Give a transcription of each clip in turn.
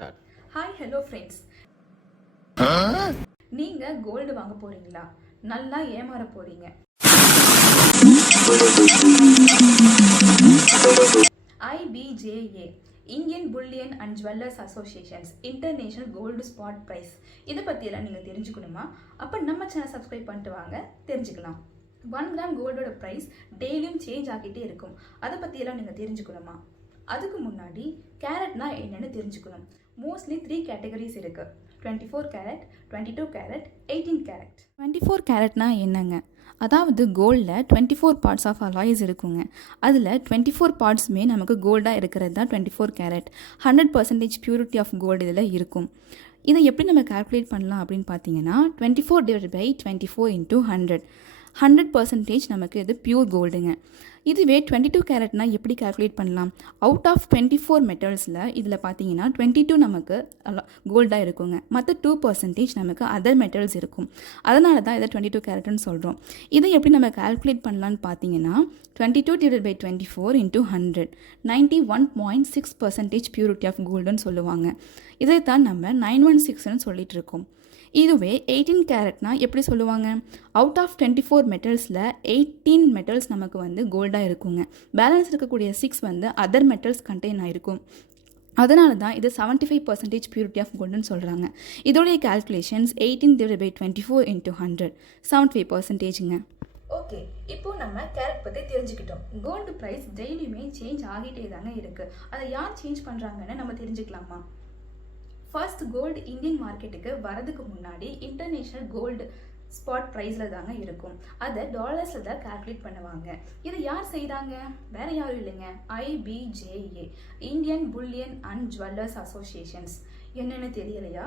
Hi hello friends, நீங்க gold வாங்க போறீங்களா? நல்லா ஏமாற போறீங்க. IBJA Indian bullion and jewellers associations international gold spot price இதை பற்றியெல்லாம் நீங்கள் தெரிஞ்சுக்கணுமா? அப்போ நம்ம சேனல் சப்ஸ்கிரைப் பண்ணிட்டு வாங்க, தெரிஞ்சுக்கலாம். 1 கிராம் கோல்டோட ப்ரைஸ் டெய்லியும் சேஞ்ச் ஆகிட்டே இருக்கும். அதை பற்றியெல்லாம் நீங்கள் தெரிஞ்சுக்கணுமா? அதுக்கு முன்னாடி கேரட்னா என்னென்னு தெரிஞ்சுக்கணும். மோஸ்ட்லி 3 கேட்டகரிஸ் இருக்குது. 24 கேரட், 22 கேரட், 18 கேரட். 24 கேரட்னா என்னங்க? அதாவது கோல்டில் 24 பார்ட்ஸ் ஆஃப் அலாய்ஸ் இருக்குங்க. அதில் 24 பார்ட்ஸுமே நமக்கு கோல்டாக இருக்கிறது தான் 24 கேரட். 100% பியூரிட்டி ஆஃப் கோல்டு இதில் இருக்கும். இதை எப்படி நம்ம கால்குலேட் பண்ணலாம் அப்படின்னு பார்த்தீங்கன்னா 24/24 × 100% நமக்கு இது பியூர் கோல்டுங்க. இதுவே 22 கேரட்னா எப்படி கால்குலேட் பண்ணலாம்? அவுட் ஆஃப் 24 மெட்டல்ஸில் இதில் பார்த்தீங்கன்னா 22 நமக்கு கோல்டாக இருக்குங்க. மற்ற 2% நமக்கு அதர் மெட்டல்ஸ் இருக்கும். அதனால தான் இதை 22 கேரட்னு சொல்கிறோம். இதை எப்படி நம்ம கால்குலேட் பண்ணலான்னு பார்த்தீங்கன்னா 22/24 × 100 91.6% பியூரிட்டி ஆஃப் கோல்டுன்னு சொல்லுவாங்க. இதை தான் நம்ம 916ன்னு சொல்லிட்டு இருக்கோம். இதுவே 18 கேரட்னா எப்படி சொல்லுவாங்க? அவுட் ஆஃப் 24 மெட்டல்ஸில் 18 மெட்டல்ஸ் நமக்கு வந்து கோல்டாக இருக்குங்க. பேலன்ஸ் இருக்கக்கூடிய 6 வந்து அதர் மெட்டல்ஸ் கண்டெயின் ஆகிருக்கும். அதனால தான் இது 75% பியூரிட்டி ஆஃப் கோல்டுன்னு சொல்கிறாங்க. இதோடைய கால்குலேஷன்ஸ் 18/24 × 100 75%ங்க. ஓகே, இப்போ நம்ம கேரட் பற்றி தெரிஞ்சுக்கிட்டோம். கோல்டு ப்ரைஸ் டெய்லியுமே சேஞ்ச் ஆகிட்டே தாங்க இருக்குது. அதை யார் சேஞ்ச் பண்ணுறாங்கன்னு நம்ம தெரிஞ்சுக்கலாமா? ஃபர்ஸ்ட் கோல்டு இந்தியன் மார்க்கெட்டுக்கு வரதுக்கு முன்னாடி இன்டர்நேஷ்னல் கோல்டு ஸ்பாட் ப்ரைஸில் தாங்க இருக்கும். அதை டாலர்ஸில் தான் கால்குலேட் பண்ணுவாங்க. இதை யார் செய்கிறாங்க? வேற யாரும் இல்லைங்க, IBJA Indian bullion and jewellers associations. என்னென்னு தெரியலையா?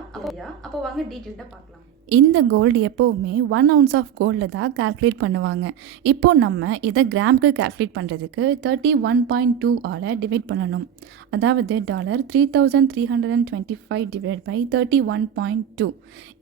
அப்போ வாங்க டீட்டெயில்டாக பார்க்கலாம். இந்த கோல்டு எப்போவுமே 1 ounce ஆஃப் கோல்டில் தான் கால்குலேட் பண்ணுவாங்க. இப்போது நம்ம இதை கிராமுக்கு கால்குலேட் பண்ணுறதுக்கு 31.2 ஆல் டிவைட் பண்ணணும். அதாவது $3,325/31.2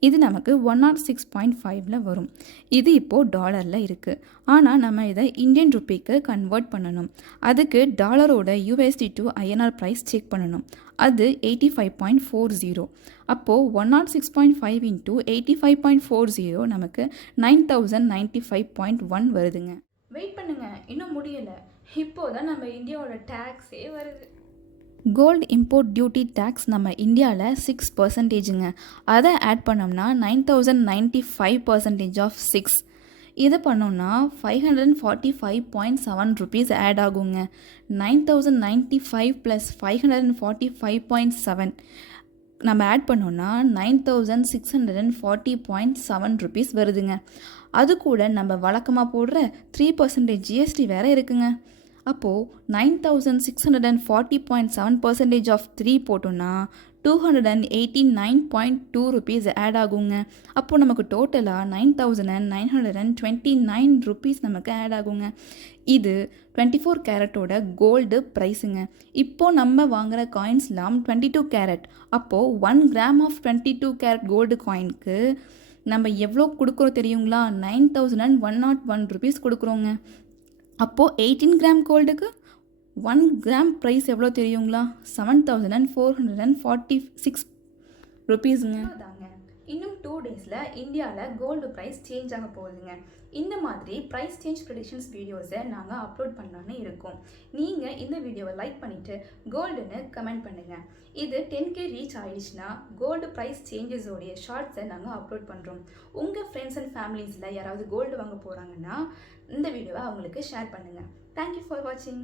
இது நமக்கு 106.5ல் வரும். இது இப்போது டாலரில் இருக்குது. ஆனால் நம்ம இதை இந்தியன் ருப்பிக்கு கன்வெர்ட் பண்ணணும். அதுக்கு டாலரோட USD to INR price check பண்ணணும். அது 85.40. அப்போது 106.5 × 85.40 நமக்கு 9095.1 வருதுங்க. வெயிட் பண்ணுங்க, இன்னும் முடியலை. இப்போதான் நம்ம இந்தியாவோட டேக்ஸே வருது. கோல்டு இம்போர்ட் டியூட்டி டேக்ஸ் நம்ம இந்தியாவில் 6%ங்க. அதை ஆட் பண்ணோம்னா 9095% ஆஃப் 6. இதை பண்ணோம்னா 545.7 rupees ஆட் ஆகுங்க. 9095 + 545.7 நம்ம ஆட் பண்ணோன்னா 9640.7 rupees வருதுங்க. அது கூட நம்ம வழக்கமாக போடுற 3% GST வேறு இருக்குங்க. அப்போது 9640.7% ஆஃப் 3 போட்டோன்னா 289.2 rupees ஆட் ஆகுங்க. அப்போது நமக்கு டோட்டலாக 9929 rupees நமக்கு ஆட் ஆகுங்க. இது 24 கேரட்டோட கோல்டு ப்ரைஸுங்க. இப்போது நம்ம வாங்குகிற காயின்ஸ்லாம் 22 கேரட். அப்போது 1 கிராம் ஆஃப் 22 கேரட் கோல்டு காயினுக்கு நம்ம எவ்வளோ கொடுக்குறோம் தெரியுங்களா? 9101 rupees கொடுக்குறோங்க. அப்போது 18 கிராம் கோல்டுக்கு 1 கிராம் ப்ரைஸ் எவ்வளோ தெரியுங்களா? 7446 rupeesங்க. இன்னும் 2 டேஸில் இந்தியாவில் கோல்டு ப்ரைஸ் சேஞ்ச் ஆக போகுதுங்க. இந்த மாதிரி ப்ரைஸ் சேஞ்ச் ப்ரெடிக்ஷன்ஸ் வீடியோஸை நாங்கள் அப்லோட் பண்ணலான்னு இருக்கோம். நீங்கள் இந்த வீடியோவை லைக் பண்ணிவிட்டு கோல்டுன்னு கமெண்ட் பண்ணுங்கள். இது 10K ரீச் ஆயிடுச்சுன்னா கோல்டு ப்ரைஸ் சேஞ்சஸோடைய ஷார்ட்ஸை நாங்கள் அப்லோட் பண்ணுறோம். உங்கள் ஃப்ரெண்ட்ஸ் அண்ட் ஃபேமிலிஸில் யாராவது கோல்டு வாங்க போகிறாங்கன்னா இந்த வீடியோவை அவங்களுக்கு ஷேர் பண்ணுங்கள். தேங்க்யூ ஃபார் வாட்சிங்.